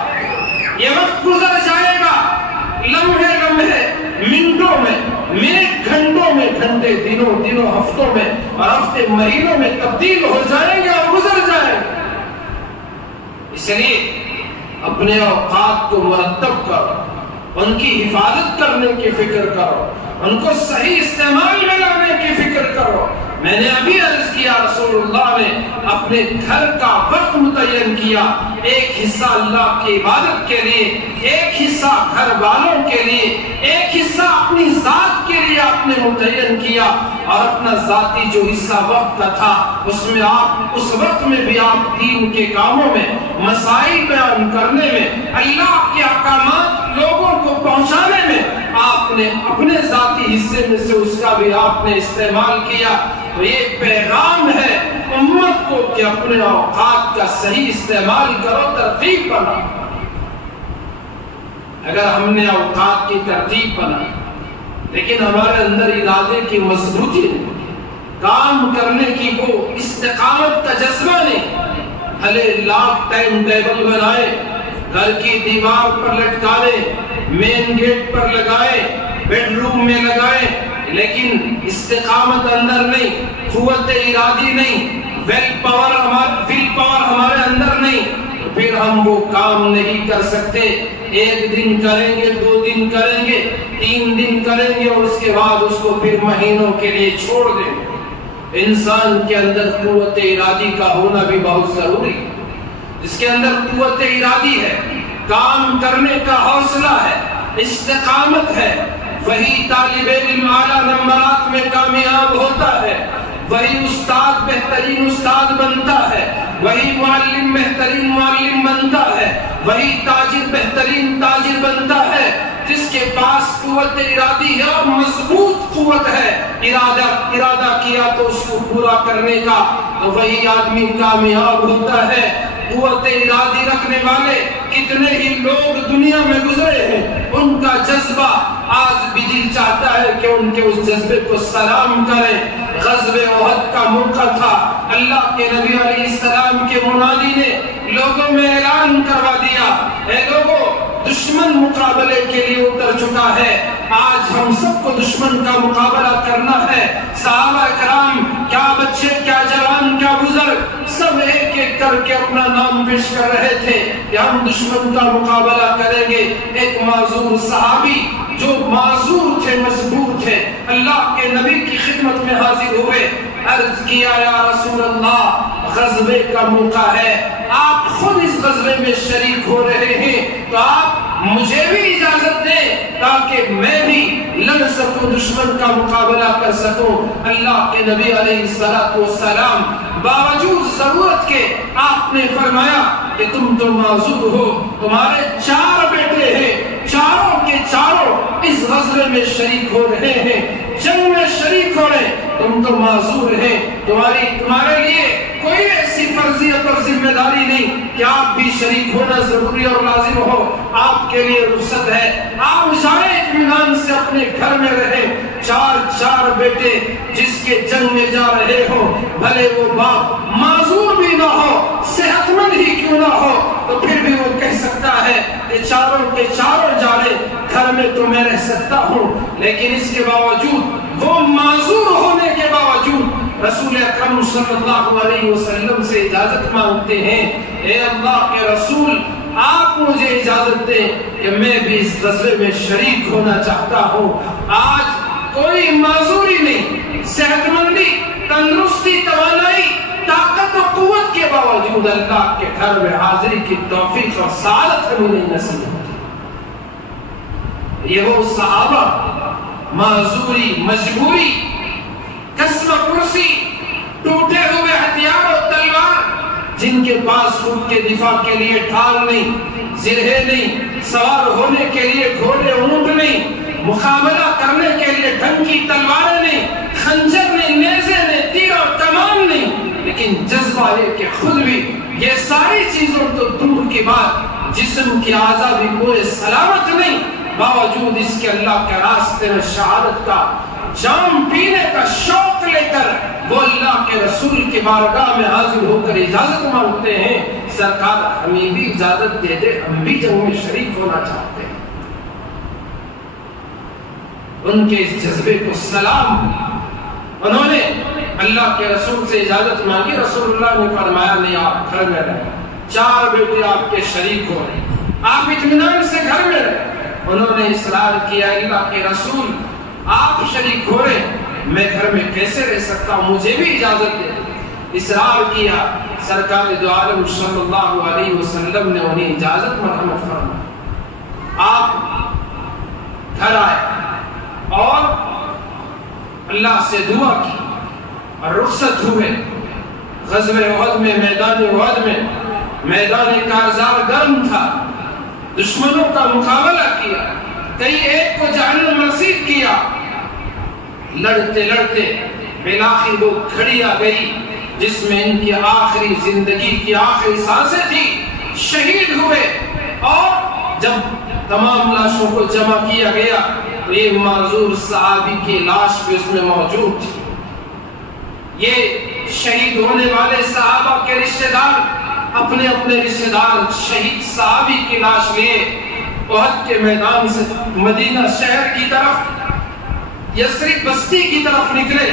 یہ وقت گزر جائے گا، لمحے لمحے، منٹوں میں، منٹ گھنٹوں میں، گھنٹے دنوں، دنوں ہفتوں میں، اور ہفتے مہینوں میں تبدیل ہو جائیں گے اور گزر جائیں گے۔ اس لیے اپنے اوقات کو مرتب کرو، ان کی حفاظت کرنے کی فکر کرو، ان کو صحیح استعمال میں لانے کی فکر کرو۔ میں نے ابھی عرض کیا رسول اللہ نے اپنے گھر کا وقت متعین کیا، ایک حصہ اللہ کی عبادت کے لیے، ایک حصہ گھر والوں کے لیے، ایک حصہ اپنی ذات کے لیے آپ نے متعین کیا، اور اپنا ذاتی جو حصہ وقت کا تھا اس میں آپ اس وقت میں بھی آپ دین کے کاموں میں، مسائل بیان کرنے میں، اللہ کے احکامات لوگوں کو پہنچانے میں آپ نے اپنے ذاتی حصے میں سے اس کا بھی آپ نے استعمال کیا۔ تو یہ پیغام ہے امت کو کہ اپنے اوقات کا صحیح استعمال کرو، ترتیب بنا۔ اگر ہم نے اوقات کی ترتیب بنا لیکن ہمارے اندر ارادے کی مضبوطی نہیں، کام کرنے کی وہ استقامت کا جذبہ نہیں، بھلے لاکھ ٹائم ٹیبل بنائے، گھر کی دیوار پر لٹکائے، مین گیٹ پر لگائے، بیڈ روم میں لگائے، لیکن استقامت اندر نہیں، قوت ارادی نہیں، ویل پاور ہمارے اندر نہیں، تو پھر ہم وہ کام نہیں کر سکتے۔ ایک دن کریں گے، 2 دن کریں گے، 3 دن کریں گے، اور اس کے بعد اس کو پھر مہینوں کے لیے چھوڑ دیں گے۔ انسان کے اندر قوت ارادی کا ہونا بھی بہت ضروری ہے، جس کے اندر قوت ارادی ہے، کام کرنے کا حوصلہ ہے، استقامت ہے، وہی طالب علم اعلیٰ نمبرات میں کامیاب ہوتا ہے، وہی استاد بہترین استاد بنتا ہے، وہی معلم بہترین معلم بنتا ہے، وہی تاجر بہترین تاجر بنتا ہے، جس کے پاس قوت ارادی ہے اور مضبوط قوت ہے، ارادہ کیا تو اس کو پورا کرنے کا، تو وہی آدمی کامیاب ہوتا ہے۔ قوت ارادی رکھنے والے کتنے ہی لوگ دنیا میں گزرے ہیں، ان کا جذبہ آج بھی دل چاہتا ہے کہ ان کے اس جذبے کو سلام کریں۔ غزوہ احد کا موقع تھا، اللہ کے نبی علیہ السلام کے منادی نے لوگوں میں اعلان کروا دیا، اے لوگوں دشمن مقابلے کے لیے اتر چکا ہے، آج ہم سب کو دشمن کا مقابلہ کرنا ہے۔ صحابہ کرام، کیا بچے، کیا جوان، کیا بزرگ، سب ایک ایک کر کے اپنا نام پیش کر رہے تھے کہ ہم دشمن کا مقابلہ کریں گے۔ ایک معذور صحابی جو معذور تھے، مجبور تھے، اللہ کے نبی کی خدمت میں حاضر ہوئے، عرض کیا یا رسول اللہ غزوے کا موقع ہے، آپ خود اس غزوے میں شریک ہو رہے ہیں، تو آپ مجھے بھی اجازت دیں تاکہ میں بھی لڑ سکوں، دشمن کا مقابلہ کر سکوں۔ اللہ کے نبی علیہ السلام باوجود ضرورت کے آپ نے فرمایا کہ تم تو معذور ہو، تمہارے 4 بیٹے ہیں، چاروں کے چاروں اس غزوے میں شریک ہو رہے ہیں، جنگ میں شریک ہو رہے ہیں، تم تو معذور ہیں، تمہارے لیے کوئی ایسی فرضیت اور ذمہ داری نہیں کہ آپ بھی شریک ہونا ضروری اور لازم ہو، آپ کے لیے رخصت ہے، آپ جائیں اطمینان سے اپنے گھر میں رہیں۔ 4 بیٹے جس کے جنگ میں جا رہے ہو، بھلے وہ باپ معذور بھی نہ ہو، صحت مند ہی کیوں نہ ہو، تو پھر بھی وہ کہہ سکتا ہے کہ چاروں کے چاروں جانے، گھر میں تو میں رہ سکتا ہوں، لیکن اس کے باوجود وہ معذور ہونے کے باوجود رسول اکرم صلی اللہ علیہ وسلم سے اجازت مانگتے ہیں، اے اللہ کے رسول آپ مجھے اجازت دیں کہ میں بھی اس غزوے میں شریک ہونا چاہتا ہوں۔ آج کوئی معذوری نہیں، صحت مندی، تندرستی، توانائی، طاقت و قوت کے باوجود اللہ کے گھر میں حاضری کی توفیق اور سعادت ہمیں نہیں نصیب ہوتی۔ یہ وہ صحابہ معذوری، مجبوری، کسوہ کرسی، ٹوٹے ہوئے ہتھیار و تلوار، جن کے پاس خود کے دفاع کے لیے ڈھال نہیں، زرہے نہیں، سوار ہونے کے لیے گھوڑے اونٹ نہیں، مقابلہ کرنے کے لیے ڈھنگ کی تلواریں نہیں، خنجر نہیں، نیزے نہیں، تیر اور کمان نہیں، لیکن جذبہ ہے کہ خود بھی یہ ساری چیزوں تو دور کی بات، جسم کی اعضاء بھی پورے سلامت نہیں، باوجود اس کے اللہ کے راستے میں شہادت کا جام پینے کا شوق لے کر وہ اللہ کے رسول کی بارگاہ میں حاضر ہو کر اجازت مانگتے ہیں، سرکار ہمیں بھی اجازت دے دے، ہم بھی جنگ میں شریک ہونا چاہتے ہیں۔ ان کے اس جذبے کو سلام، انہوں نے اللہ کے رسول سے اجازت مانگی، رسول اللہ نے فرمایا نہیں آپ گھر میں رہیں، 4 بیٹے آپ کے شریک ہو رہے ہیں، آپ اطمینان سے گھر میں رہیں۔ انہوں نے اصرار کیا اللہ کے رسول آپ شریک ہو رہے ہیں، میں گھر میں کیسے رہ سکتا ہوں، مجھے بھی اجازت دے۔ اصرار کیا، سرکار دو عالم صلی اللہ علیہ وسلم نے انہیں اجازت مرحمت فرمائی، آپ گھر آئے اور اللہ سے دعا کی اور رخصت ہوئے۔ غزوہ احد میں، میدان احد میں میدان کارزار گرم تھا، دشمنوں کا مقابلہ کیا، کئی ایک کو جہنم رسید کیا، لڑتے لڑتے بالآخر وہ گھڑی آ گئی جس میں ان کی آخری زندگی کی آخری سانسیں تھی، شہید ہوئے۔ اور جب تمام لاشوں کو جمع کیا گیا تو یہ معذور صحابی کی لاش بھی اس میں موجود تھی۔ یہ شہید ہونے والے صحابہ کے رشتہ دار اپنے اپنے رشتہ دار شہید صحابی کی لاش لیے احد کے میدان سے مدینہ شہر کی طرف، یثرب بستی کی طرف نکلے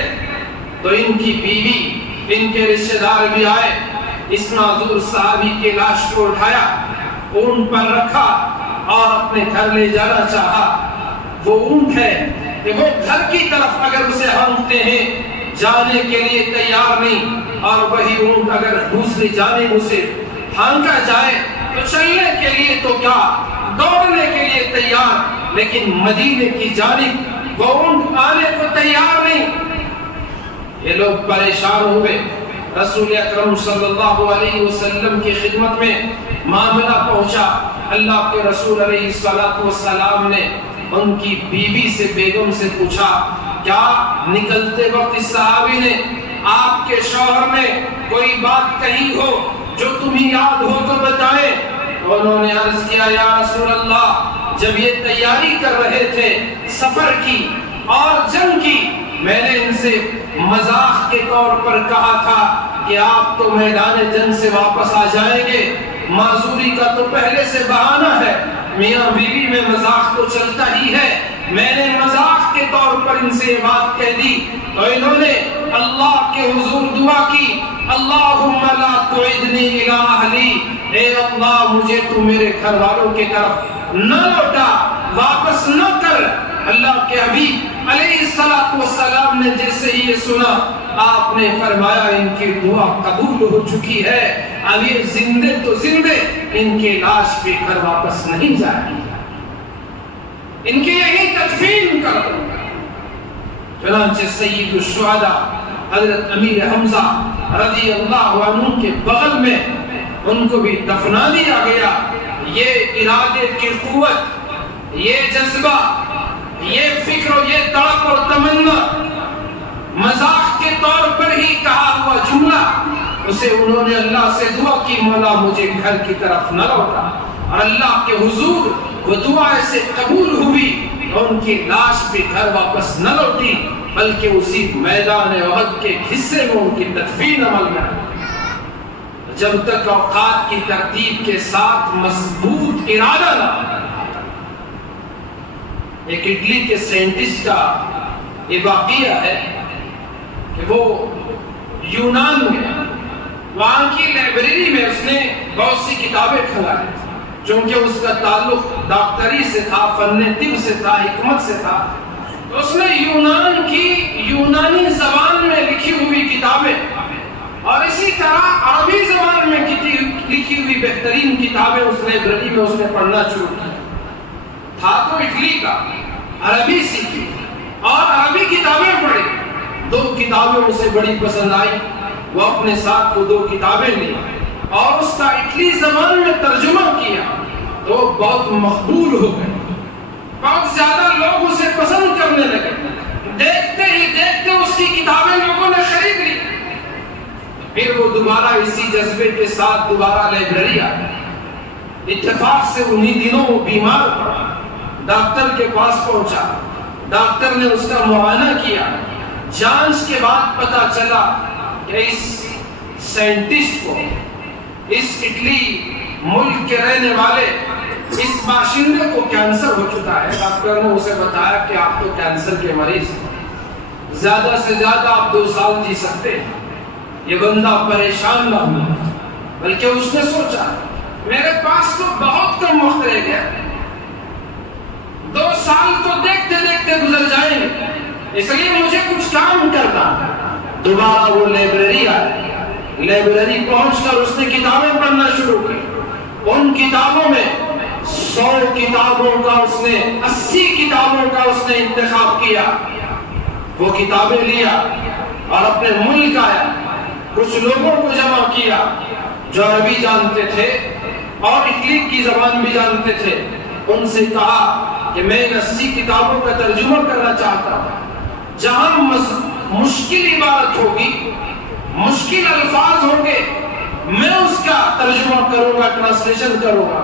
تو ان کی بیوی، ان کے رشتہ دار بھی آئے، اس معذور صحابی کی لاش کو اٹھایا، اونٹ پر رکھا اور اپنے گھر لے جانا چاہا۔ وہ اونٹ ہے کہ وہ گھر کی طرف اگر اسے ہانکتے ہیں جانے کے لیے تیار نہیں، اور وہی اونٹ اگر دوسری جانب اسے ہانکا جائے تو چلنے کے لیے تو کیا، دوڑنے کے لیے تیار، لیکن مدینے کی جانب وہ اونٹ آنے کو تیار نہیں۔ یہ لوگ پریشان ہوئے، رسول اکرم صلی اللہ علیہ وسلم کی خدمت میں معاملہ پہنچا۔ اللہ کے رسول علیہ السلام نے ان کی بیوی سے، بیگم سے پوچھا، کیا نکلتے وقت اس صحابی نے آپ کے شوہر نے کوئی بات کہی ہو جو تمہیں یاد ہو تو بتائیں۔ انہوں نے عرض کیا یا رسول اللہ، جب یہ تیاری کر رہے تھے سفر کی اور جنگ کی، میں نے ان سے مزاح کے طور پر کہا تھا کہ آپ تو میدان جنگ سے واپس آ جائیں گے، معذوری کا تو پہلے سے بہانہ ہے، میاں بیوی میں مزاح تو چلتا ہی ہے۔ میں نے مزاح کے طور پر ان سے یہ بات کہہ دی تو انہوں نے اللہ کے حضور دعا کی، اللہم لا تعدنی الی اہلی، اے اللہ مجھے تو میرے گھر والوں کی طرف نہ لوٹا، واپس نہ کر۔ اللہ کے حبیب علیہ السلام نے جیسے ہی یہ سنا، آپ نے فرمایا ان کی دعا قبول ہو چکی ہے، اب یہ زندے تو زندے، ان کی لاش پہ گھر واپس نہیں جائے گی، ان کی یہی تدفین کرو۔ چنانچہ سید الشہداء حضرت امیر حمزہ رضی اللہ عنہ کے بغل میں ان کو بھی دفنا دیا گیا۔ یہ ارادے کی قوت، یہ جذبہ، یہ فکر و یہ تڑپ اور تمنا، مزاح کے طور پر ہی کہا ہوا جملہ، اسے انہوں نے اللہ سے دعا کی، مولا مجھے گھر کی طرف نہ لوٹا، اور اللہ کے حضور وہ دعا ایسے قبول ہوئی، ان کی لاش بھی گھر واپس نہ لوٹی، بلکہ اسی میدان احد کے حصے میں ان کی تدفین عمل میں۔ جب تک اوقات کی ترتیب کے ساتھ مضبوط ارادہ نہ، ایک اٹلی کے سائنٹسٹ کا یہ واقعہ ہے کہ وہ یونان میں وہاں کی لائبریری میں اس نے بہت سی کتابیں کھنگالی، چونکہ اس کا تعلق ڈاکٹری سے تھا، فن طب سے تھا، حکمت سے تھا، تو اس نے یونان کی یونانی زبان میں لکھی ہوئی کتابیں اور اسی طرح عربی زبان میں لکھی ہوئی بہترین کتابیں اس لائبریری میں اس نے پڑھنا شروع کی۔ تھا تو اٹلی کا، عربی سیکھی اور عربی کتابیں پڑھی، دو کتابیں اسے بڑی پسند آئی، وہ اپنے ساتھ وہ دو کتابیں لی اور اس کا اٹلی زبان میں ترجمہ کیا، تو بہت مقبول ہو گئے، بہت زیادہ لوگ اسے پسند کرنے لگے، دیکھتے ہی دیکھتے اس کی کتابیں لوگوں نے خرید لی۔ پھر وہ دوبارہ اسی جذبے کے ساتھ دوبارہ لائبریری آیا، اتفاق سے انہی دنوں وہ بیمار پڑا، ڈاکٹر کے پاس پہنچا، ڈاکٹر نے اس کا معائنہ کیا، جانچ کے بعد پتا چلا کہ اس سائنٹسٹ کو، اس اٹلی ملک کے رہنے والے اس باشندے کو کینسر ہو چکا ہے۔ ڈاکٹر نے اسے بتایا کہ آپ تو کینسر کے مریض ہیں، زیادہ سے زیادہ آپ 2 سال جی سکتے ہیں۔ یہ بندہ پریشان نہ ہوا، بلکہ اس نے سوچا میرے پاس تو بہت کم وقت رہ گیا، 2 سال تو دیکھتے دیکھتے گزر جائیں گے، اس لیے مجھے کچھ کام کرنا۔ دوبارہ وہ لائبریری آیا، لائبریری پہنچ کر اس نے کتابیں پڑھنا شروع کی، ان کتابوں میں 100 کتابوں کا اس نے 80 کتابوں کا اس نے انتخاب کیا، وہ کتابیں لیا اور اپنے ملک آیا، کچھ لوگوں کو جمع کیا جو عربی جانتے تھے اور اٹلی کی زبان بھی جانتے تھے، ان سے کہا کہ میں 80 کتابوں کا ترجمہ کرنا چاہتا ہوں، جہاں مشکل عبارت ہوگی، مشکل الفاظ ہوں گے، میں اس کا ترجمہ کروں گا، ٹرانسلیشن کروں گا۔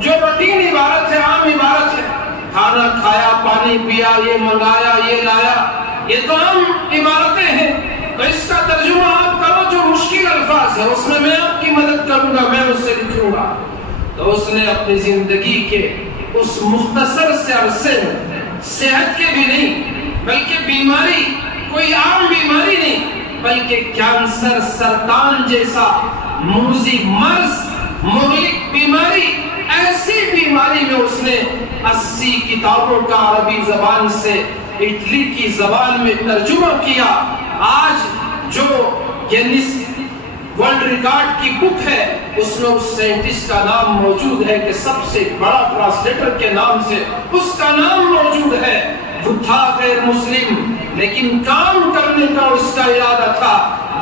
جو روٹین عبارت ہے، عام عبارت ہے، کھانا کھایا، پانی پیا، یہ منگایا، یہ لایا، یہ تو عام عبارتیں ہیں، تو اس کا ترجمہ آپ کرو جو مشکل الفاظ ہے، اس میں آپ کی مدد کروں گا، میں اس سے لکھوں گا۔ تو اس نے اپنی زندگی کے اس مختصر سے عرصے میں صحت کے بھی نہیں بلکہ بیماری، کوئی عام بیماری نہیں بلکہ کینسر، سرطان جیسا موذی مرض، مہلک بیماری، ایسی بیماری میں اس نے 80 کتابوں کا عربی زبان سے اٹلی کی زبان میں ترجمہ کیا۔ آج جو گینس ورلڈ ریکارڈ کی بک ہے، اس میں اس سائنٹسٹ کا نام موجود ہے کہ سب سے بڑا ٹرانسلیٹر کے نام سے اس کا نام موجود ہے۔ وہ تھا غیر مسلم لیکن کام کرنے کا اس کا ارادہ تھا،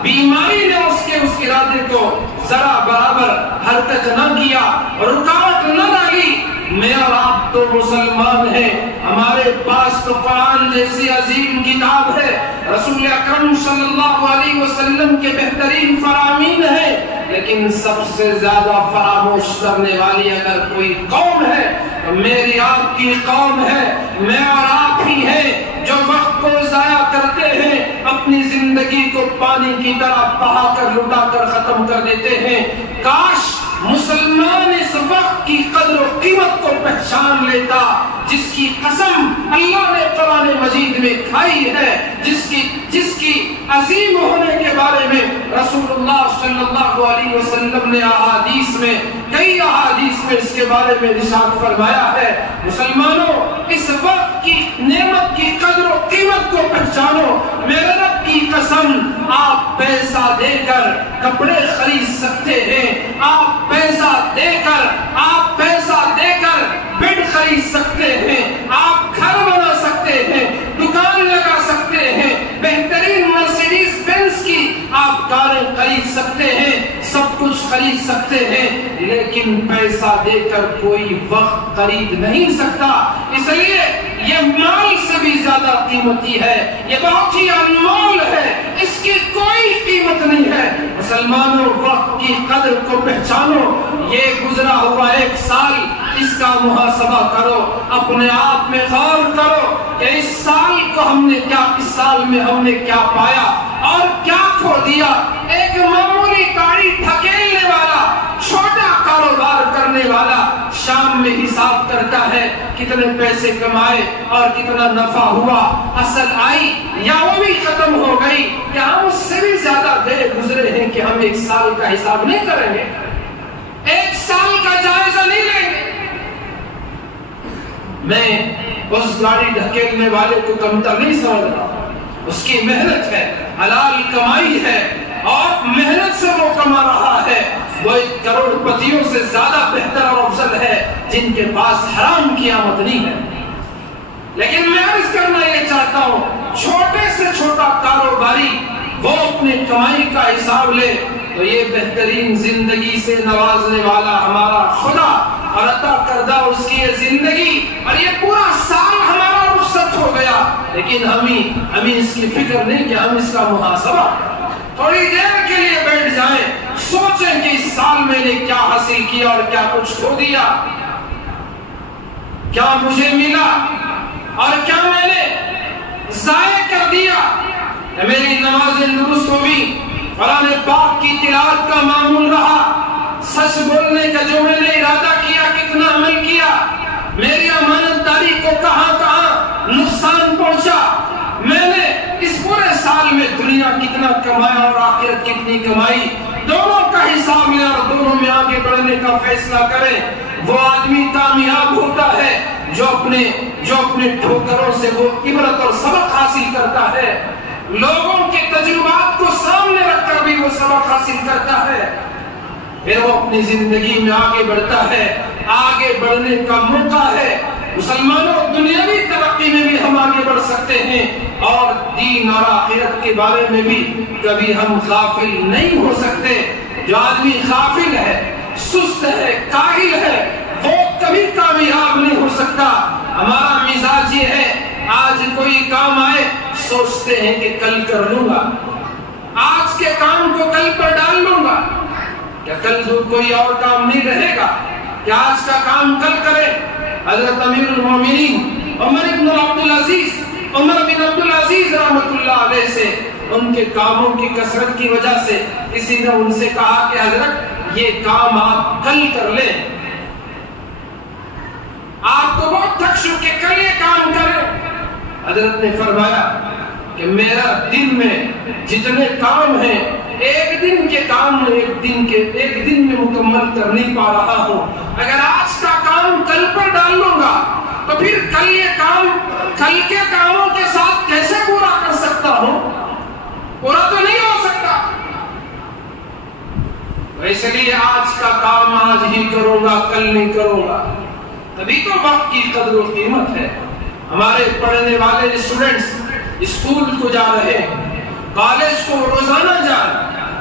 بیماری نے اس کے اس ارادے کو ذرا برابر حرکت نہ کیا، رکاوٹ نہ ڈالی، میں اور آپ تو مسلمان ہیں، ہمارے پاس تو قرآن جیسی عظیم کتاب ہے، رسول اکرم صلی اللہ علیہ وسلم کے بہترین فرامین ہیں، لیکن سب سے زیادہ فراموش کرنے والی اگر کوئی قوم ہے تو میری آپ کی قوم ہے، میں اور آپ ہی ہیں جو وقت کو ضائع کرتے ہیں، اپنی زندگی کو پانی کی طرح بہا کر لٹا کر ختم کر دیتے ہیں۔ کاش مسلمان اس وقت کی قدر و قیمت کو پہچان لیتا جس کی قسم اللہ نے قرآن مجید میں کھائی ہے، جس کی عظیم ہونے کے بارے میں رسول اللہ صلی اللہ علیہ وسلم نے کئی احادیث میں اس کے بارے میں ارشاد فرمایا ہے۔ مسلمانوں، اس وقت کی نعمت کی قدر و قیمت کو پہچانو۔ میرے رب کی قسم، آپ پیسہ دے کر کپڑے خرید سکتے ہیں، آپ پیسہ دے کر بیڈ خرید سکتے ہیں، آپ گھر بنا سکتے ہیں، دکان لگا سکتے ہیں، بہترین مرسیڈیز بینز کی آپ کاریں خرید سکتے ہیں، سب کچھ خرید سکتے ہیں، لیکن پیسہ دے کر کوئی وقت خرید نہیں سکتا۔ اس لیے یہ مال سے بھی زیادہ قیمتی ہے، یہ بہت ہی انمول ہے، اس کی کوئی قیمت نہیں ہے۔ مسلمانوں، وقت کی قدر کو پہچانو۔ یہ گزرا ہوا ایک سال، اس کا محاسبہ کرو، اپنے آپ میں غور کرو کہ اس سال میں ہم نے کیا پایا اور کیا کھو دیا۔ ایک معمولی گاڑی ڈھکیلنے والا، چھوٹا کاروبار کرنے والا شام میں حساب کرتا ہے کتنے پیسے کمائے اور کتنا نفع ہوا، اصل آئی یا وہ بھی ختم ہو گئی، کہ ہم اس سے بھی زیادہ دیر گزرے ہیں کہ ہم ایک سال کا حساب نہیں کریں گے، ایک سال کا جائزہ نہیں لیں گے۔ میں اس گاڑی ڈھکیلنے والے کو کمتر نہیں سمجھ رہا، اس کی محنت ہے، حلال کمائی ہے اور محنت سے وہ کما رہا ہے، وہ ایک کروڑ پتیوں سے زیادہ بہتر اور افضل ہے جن کے پاس حرام کی آمدنی ہے۔ لیکن میں عرض کرنا یہ چاہتا ہوں، چھوٹے سے چھوٹا کاروباری وہ اپنے کمائی کا حساب لے تو یہ بہترین زندگی سے نوازنے والا ہمارا خدا اور عطا کردہ اس کی یہ زندگی اور یہ پورا سال ہمارا رخصت ہو گیا، لیکن ہمیں اس کی فکر نہیں کہ ہم اس کا محاسبہ تھوڑی دیر کے لیے بیٹھ جائیں، سوچیں کہ اس سال میں نے کیا حاصل کیا اور کیا کچھ کھو دیا، کیا مجھے ملا اور کیا میں نے ضائع کر دیا۔ میری نمازیں درست ہوئی، قرآن پاک کی تلاوت کا معمول رہا، سچ بولنے کا جو میں نے ارادہ کیا کتنا عمل کیا، میری امانت داری کو کہاں نقصان پہنچا، میں نے اس پورے سال میں دنیا کتنا کمایا اور آخرت کتنی کمائی، دونوں کا حساب لیں اور دونوں میں آگے بڑھنے کا فیصلہ کریں۔ وہ آدمی کامیاب ہوتا ہے جو اپنے ٹھوکروں سے وہ عبرت اور سبق حاصل کرتا ہے، لوگوں کے تجربات کو سامنے رکھ کر بھی وہ سبق حاصل کرتا ہے، پھر وہ اپنی زندگی میں آگے بڑھتا ہے، آگے بڑھنے کا موقع ہے۔ مسلمانوں، دنیاوی ترقی میں بھی ہم آگے بڑھ سکتے ہیں اور دین اور آخرت کے بارے میں بھی کبھی ہم غافل نہیں ہو سکتے۔ جو آدمی غافل ہے، سست ہے، کاہل ہے، وہ کبھی کامیاب نہیں ہو سکتا۔ ہمارا مزاج یہ ہے، آج کوئی کام آئے سوچتے ہیں کہ کل کر لوں گا، آج کے کام کو کل پر ڈال لوں گا، کیا کل کوئی اور کام نہیں رہے گا کہ آج کا کام کل کرے۔ حضرت امیر المومنین عمر بن عبد العزیز رحمت اللہ علیہ سے ان کے کاموں کی کثرت کی وجہ سے کسی نے ان سے کہا کہ حضرت یہ کام آپ کل کر لیں، آپ تو بہت تھک چکے، کل یہ کام کریں۔ حضرت نے فرمایا کہ میرا دن میں جتنے کام ہیں ایک دن کے کام میں ایک دن میں مکمل کر نہیں پا رہا ہوں، اگر آج کا کام کل پر ڈال لوں گا تو پھر کل یہ کام کل کے کاموں کے ساتھ کیسے پورا کر سکتا ہوں، پورا تو نہیں ہو سکتا۔ اس لیے آج کا کام آج ہی کروں گا، کل نہیں کروں گا، تبھی تو وقت کی قدر و قیمت ہے۔ ہمارے پڑھنے والے اسٹوڈنٹس اسکول کو جا رہے ہیں، کالج کو روزانہ جا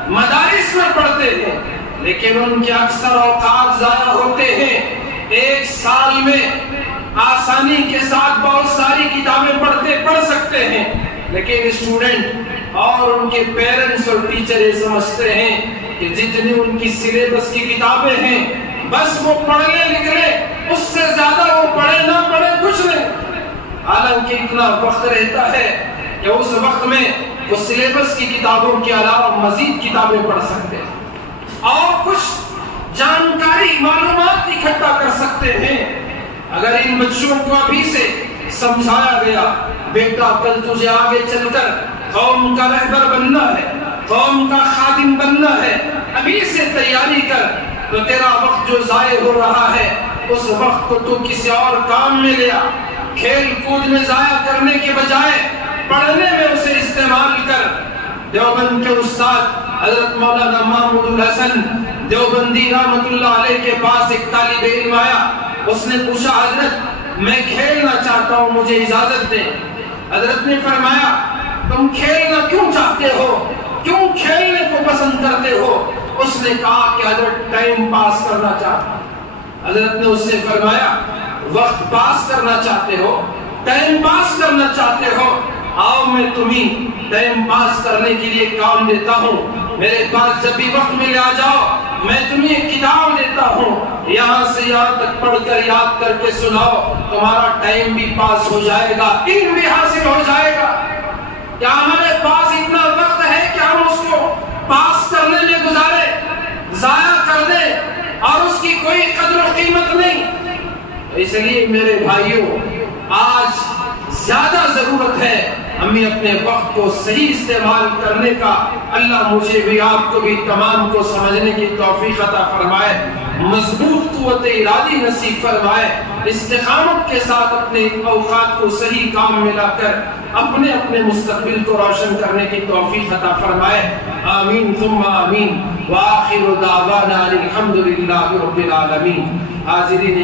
مدارس میں پڑھتے ہیں، لیکن ان کے اکثر اوقات ضائع ہوتے ہیں ایک سال میں آسانی کے ساتھ بہت ساری کتابیں پڑھ سکتے ہیں، لیکن اسٹوڈنٹ اور ان کے پیرنٹس اور ٹیچر یہ سمجھتے ہیں کہ جتنی ان کی سلیبس کی کتابیں ہیں بس وہ پڑھ لے لکھ لے، اس سے زیادہ وہ پڑھے نہ پڑھے کچھ نہیں۔ حالانکہ اتنا وقت رہتا ہے کہ اس وقت میں وہ سلیبس کی کتابوں کے علاوہ مزید کتابیں پڑھ سکتے ہیں اور کچھ جانکاری معلومات اکٹھا کر سکتے ہیں۔ اگر ان بچوں کو ابھی سے سمجھایا گیا بیٹا کل تجھے آگے چل کر قوم کا رہبر بننا ہے، قوم کا خادم بننا ہے، ابھی سے تیاری کر، تو تیرا وقت جو ضائع ہو رہا ہے اس وقت کو تو کسی اور کام میں لیا، کھیل کود میں ضائع کرنے کے بجائے پڑھنے میں اسے استعمال کر۔ دیوبند کے استاد حضرت مولانا محمود الحسن دیوبندی رحمت اللہ علیہ کے پاس ایک طالب علم آیا، اس نے پوچھا حضرت میں کھیلنا چاہتا ہوں، مجھے اجازت دیں۔ حضرت نے فرمایا تم کھیلنا کیوں چاہتے ہو، کیوں کھیلنے کو پسند کرتے ہو؟ اس نے کہا کہ حضرت ٹائم پاس کرنا چاہتا ہوں۔ حضرت نے اس سے فرمایا وقت پاس کرنا چاہتے ہو، ٹائم پاس کرنا چاہتے ہو، آؤ میں تمہیں ٹائم پاس کرنے کے لیے کام دیتا ہوں، میرے پاس جب بھی وقت ملے آ جاؤ، میں تمہیں ایک کتاب دیتا ہوں، یہاں سے یہاں تک پڑھ کر یاد کر کے سناؤ، تمہارا ٹائم بھی پاس ہو جائے گا، علم بھی حاصل ہو جائے گا۔ کیا ہمارے پاس اتنا وقت ہے کہ ہم اس کو پاس کرنے میں گزارے، ضائع کر دیں اور اس کی کوئی قدر و قیمت نہیں؟ اس لیے میرے بھائیوں آج زیادہ ضرورت ہے ہمیں اپنے وقت کو صحیح استعمال کرنے کا۔ اللہ مجھے بھی آپ کو بھی تمام کو سمجھنے کی توفیق عطا فرمائے، مضبوط قوت ارادی نصیب فرمائے، استقامت کے ساتھ اپنے اوقات کو صحیح کام میں لا کر اپنے اپنے مستقبل کو روشن کرنے کی توفیق عطا فرمائے۔ آمین ثم آمین، وآخر دعوانا الحمدللہ رب العالمین۔ حاضرین